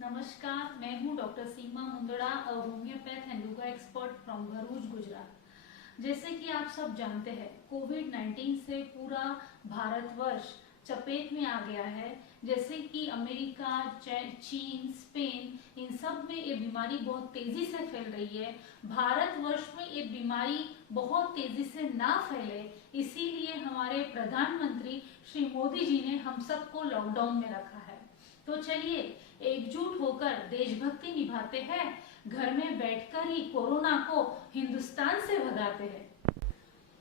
नमस्कार, मैं हूं doctor Seema Mundada, homeopath and yoga expert from Bharuch, Gujarat. जैसे कि आप सब जानते हैं, कोविड-19 से पूरा भारतवर्ष चपेट में आ गया है। जैसे कि अमेरिका, चीन, स्पेन, इन सब में ये बीमारी बहुत तेजी से फैल रही है। भारतवर्ष में ये बीमारी बहुत तेजी से ना फैले, इसीलिए हमारे प्रधानमंत्री श्री मोदी जी ने हम सबको लॉकडाउन में रखा है। तो चलिए एकजुट होकर देशभक्ति निभाते हैं, घर में बैठकर ही कोरोना को हिंदुस्तान से भगाते हैं।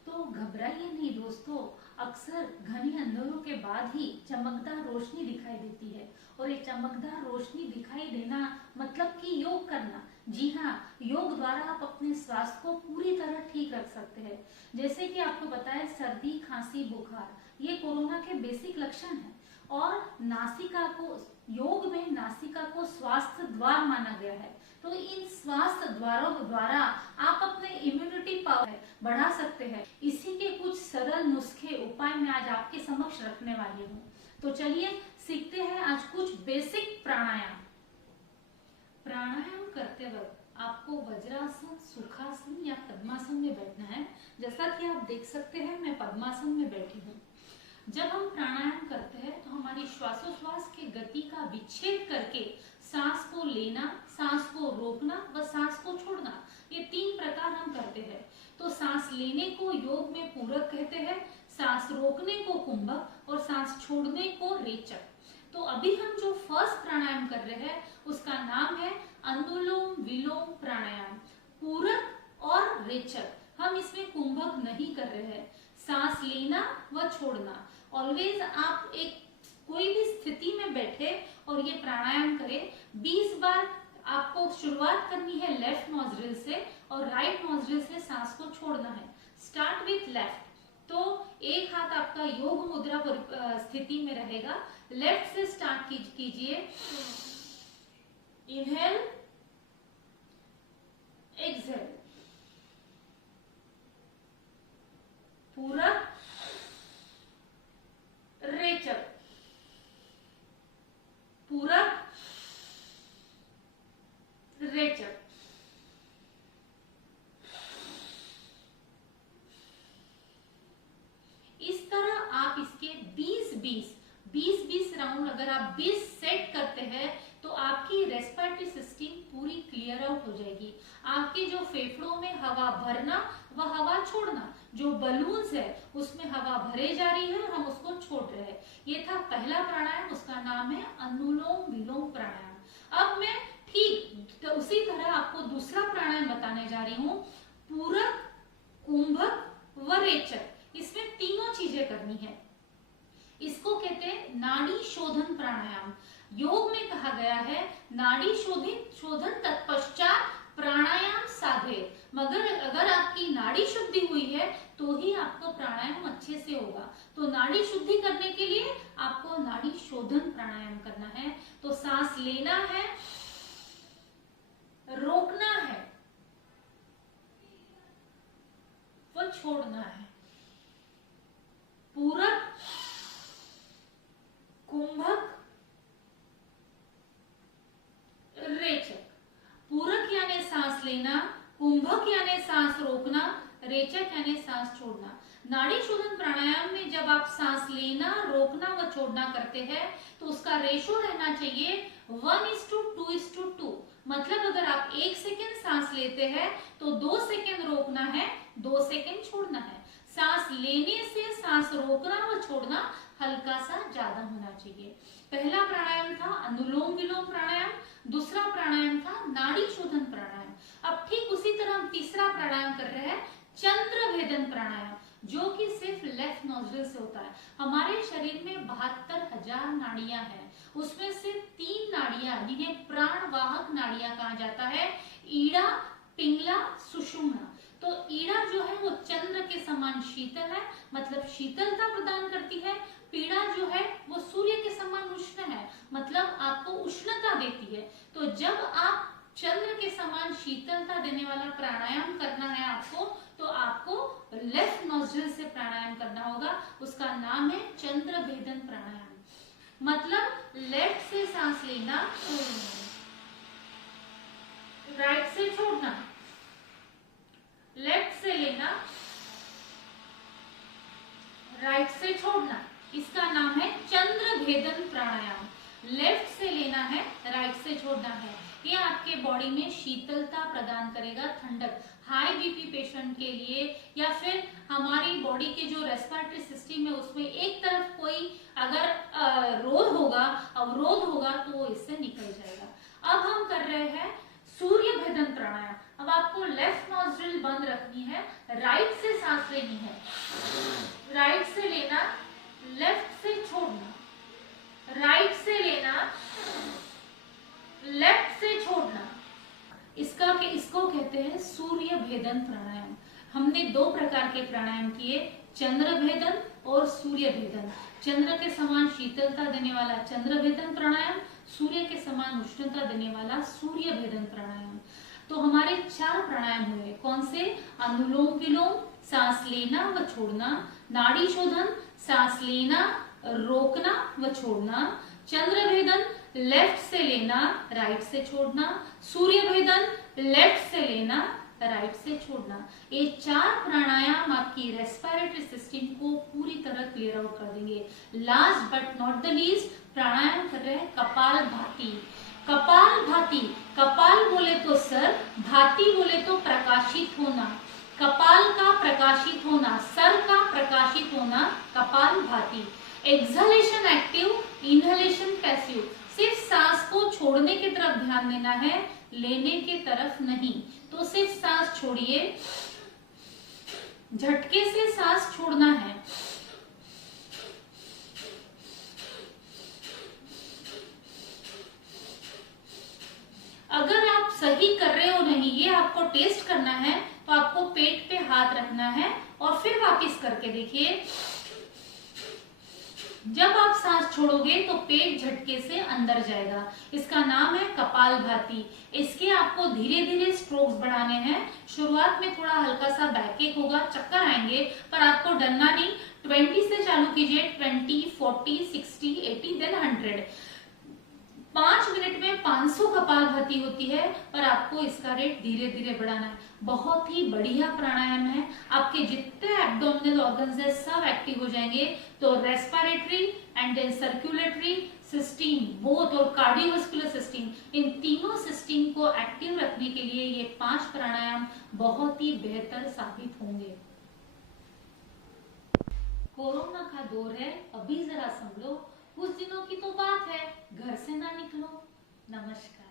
तो घबराइए नहीं दोस्तों, अक्सर घने अंधेरों के बाद ही चमकदार रोशनी दिखाई देती है, और ये चमकदार रोशनी दिखाई देना मतलब कि योग करना। जी हाँ, योग द्वारा आप अपने स्वास्थ्य को पूरी तरह ठीक रख सकते हैं। जैसे कि आपको पता है, सर्दी, खांसी, बुखार ये कोरोना के बेसिक लक्षण हैं, और नासिका को योग में नासिका को स्वास्थ्य द्वार माना गया है। तो इन स्वास्थ्य द्वारों द्वारा आप अपने इम्यूनिटी पावर बढ़ा सकते हैं। इसी के कुछ सरल नुस्खे उपाय मैं आज आपके समक्ष रखने वाली हूँ। तो चलिए सीखते हैं आज कुछ बेसिक प्राणायाम। प्राणायाम करते वक्त आपको वज्रासन, सुखासन या पद्मासन में बैठना है। जैसा कि आप देख सकते हैं, मैं पद्मासन में बैठी हूँ। जब हम प्राणायाम करते हैं तो हमारी श्वासोश्वास की गति का विच्छेद करके सांस को लेना, सांस को रोकना व सांस को छोड़ना, ये 3 प्रकार हम करते हैं। तो सांस लेने को योग में पूरक कहते हैं, सांस रोकने को कुंभक और सांस छोड़ने को रेचक। तो अभी हम जो फर्स्ट प्राणायाम कर रहे हैं उसका नाम है अनुलोम विलोम प्राणायाम, पूरक और रेचक। हम इसमें कुंभक नहीं कर रहे हैं। सांस लेना व छोड़ना, ऑलवेज आप एक कोई भी स्थिति में बैठे और ये प्राणायाम करें। 20 बार आपको शुरुआत करनी है लेफ्ट नोस्ट्रिल से, और राइट नोस्ट्रिल से सांस को छोड़ना है। Start with left. तो एक हाथ आपका योग मुद्रा स्थिति में रहेगा। लेफ्ट से स्टार्ट कीजिए। इनहेल, एक्सहेल, पूरक, रेचक, पूरक, रेचक। इस तरह आप इसके 20 राउंड अगर आप 20 सेट करते हैं तो आपकी रेस्पिरेटरी सिस्टम पूरी क्लियर आउट हो जाएगी। आपके जो फेफड़ों में हवा भरना व हवा छोड़ना, जो बलून्स है उसमें हवा भरे जा रही है और हम उसको छोड़ रहे हैं। ये था पहला प्राणायाम, उसका नाम है अनुलोम विलोम प्राणायाम। अब मैं ठीक तो उसी तरह आपको दूसरा प्राणायाम बताने जा रही हूँ, पूरक, कुंभक व रेचक। इसमें तीनों चीजें करनी है। इसको कहते हैं नाड़ी शोधन प्राणायाम। योग में कहा गया है नाड़ी शोधन तत्पश्चात प्राणायाम साधे। मगर अगर आपकी नाड़ी शुद्धि हुई है तो ही आपको प्राणायाम अच्छे से होगा। तो नाड़ी शुद्धि करने के लिए आपको नाड़ी शोधन प्राणायाम करना है। तो सांस लेना है, रोकना है व छोड़ना है। पूरक, कुंभक, रेचक। पूरक यानी सांस लेना, कुंभक यानी सांस रोकना, रेचक यानी सांस छोड़ना। नाड़ी शोधन प्राणायाम में जब आप सांस लेना, रोकना व छोड़ना करते हैं तो उसका रेशो रहना चाहिए 1:2:2। मतलब अगर आप 1 सेकेंड सांस लेते हैं तो 2 सेकेंड रोकना है, 2 सेकेंड छोड़ना है। सांस लेने से सांस रोकना व छोड़ना हल्का सा ज्यादा होना चाहिए। पहला प्राणायाम था अनुलोम विलोम प्राणायाम, दूसरा प्राणायाम था नाड़ी शोधन प्राणायाम। अब ठीक उसी तरह हम तीसरा प्राणायाम कर रहे हैं चंद्र भेदन प्राणायाम, जो कि सिर्फ लेफ्ट नोस्ट्रिल से होता है। हमारे शरीर में 72,000 नाड़ियां हैं, उसमें से 3 नाड़ियां जिन्हें प्राणवाहक नाड़ियां कहा जाता है, ईड़ा, पिंगला, सुषुम्ना। तो ईड़ा जो है वो चंद्र के समान शीतल है, मतलब शीतलता प्रदान करती है। पीड़ा जो है वो सूर्य के समान उष्ण है, मतलब आपको उष्णता देती है। तो जब आप चंद्र के समान शीतलता देने वाला प्राणायाम करना है आपको, तो आपको लेफ्ट नोस्ट्रिल से प्राणायाम करना होगा। उसका नाम है चंद्र भेदन प्राणायाम। मतलब लेफ्ट से सांस लेना, राइट से छोड़ना, लेफ्ट से लेना, राइट से छोड़ना। इसका नाम है चंद्र भेदन प्राणायाम। लेफ्ट से लेना है, राइट से छोड़ना है। ये आपके बॉडी में शीतलता प्रदान करेगा, ठंडक। हाई बीपी पेशेंट के लिए या फिर हमारी बॉडी के जो रेस्पिरेटरी सिस्टम है उसमें एक तरफ कोई अगर अवरोध होगा तो वो इससे निकल जाएगा। अब हम कर रहे हैं सूर्य भेदन प्राणायाम। अब आपको लेफ्ट नॉस्ट्रिल बंद रखनी है, राइट से सांस लेनी है, राइट से लेना, लेफ्ट से छोड़ना, राइट से लेना, लेफ्ट से छोड़ना। इसको कहते हैं सूर्य भेदन प्राणायाम। हमने दो प्रकार के प्राणायाम किए, चंद्र भेदन और सूर्य भेदन। चंद्र के समान शीतलता देने वाला चंद्र भेदन प्राणायाम, सूर्य के समान उष्णता देने वाला सूर्य भेदन प्राणायाम। तो हमारे 4 प्राणायाम हुए। कौन से? अनुलोम विलोम, सांस लेना व छोड़ना, नाड़ी शोधन, सांस लेना, रोकना व छोड़ना, चंद्र भेदन, लेफ्ट से लेना, राइट से छोड़ना, सूर्य भेदन, लेफ्ट से लेना, राइट से छोड़ना। ये 4 प्राणायाम आपकी रेस्पिरेटरी सिस्टम को पूरी तरह क्लियर आउट कर देंगे। Last but not the least pranayama कर रहे हैं कपाल भाती। कपाल भाती, कपाल बोले तो सर, भाती बोले तो प्रकाशित होना। कपाल का प्रकाशित होना, सर का प्रकाशित होना, कपाल भाती। Exhalation active, inhalation passive. सिर्फ सांस को छोड़ने की तरफ ध्यान देना है, लेने की तरफ नहीं। तो सिर्फ सांस छोड़िए, झटके से सांस छोड़ना है। अगर आप सही कर रहे हो नहीं, ये आपको टेस्ट करना है, तो आपको पेट पे हाथ रखना है और फिर वापस करके देखिए। जब आप सांस छोड़ोगे तो पेट झटके से अंदर जाएगा। इसका नाम है कपालभाति। इसके आपको धीरे धीरे स्ट्रोक्स बढ़ाने हैं। शुरुआत में थोड़ा हल्का सा बैकएक होगा, चक्कर आएंगे, पर आपको डरना नहीं। 20 से चालू कीजिए, 20, 40, 60, 80, देन 100। 5 मिनट में 500 कपालभाति होती है, पर आपको इसका रेट धीरे धीरे बढ़ाना है। बहुत ही बढ़िया प्राणायाम है। आपके जितने एब्डोमिनल ऑर्गन्स है सब एक्टिव हो जाएंगे। तो respiratory and then circulatory system both और कार्डियोवास्कुलर सिस्टम, इन तीनों सिस्टम को एक्टिव रखने के लिए ये 5 प्राणायाम बहुत ही बेहतर साबित होंगे। कोरोना का दौर है, अभी जरा संभलो। कुछ दिनों की तो बात है, घर से ना निकलो। नमस्कार।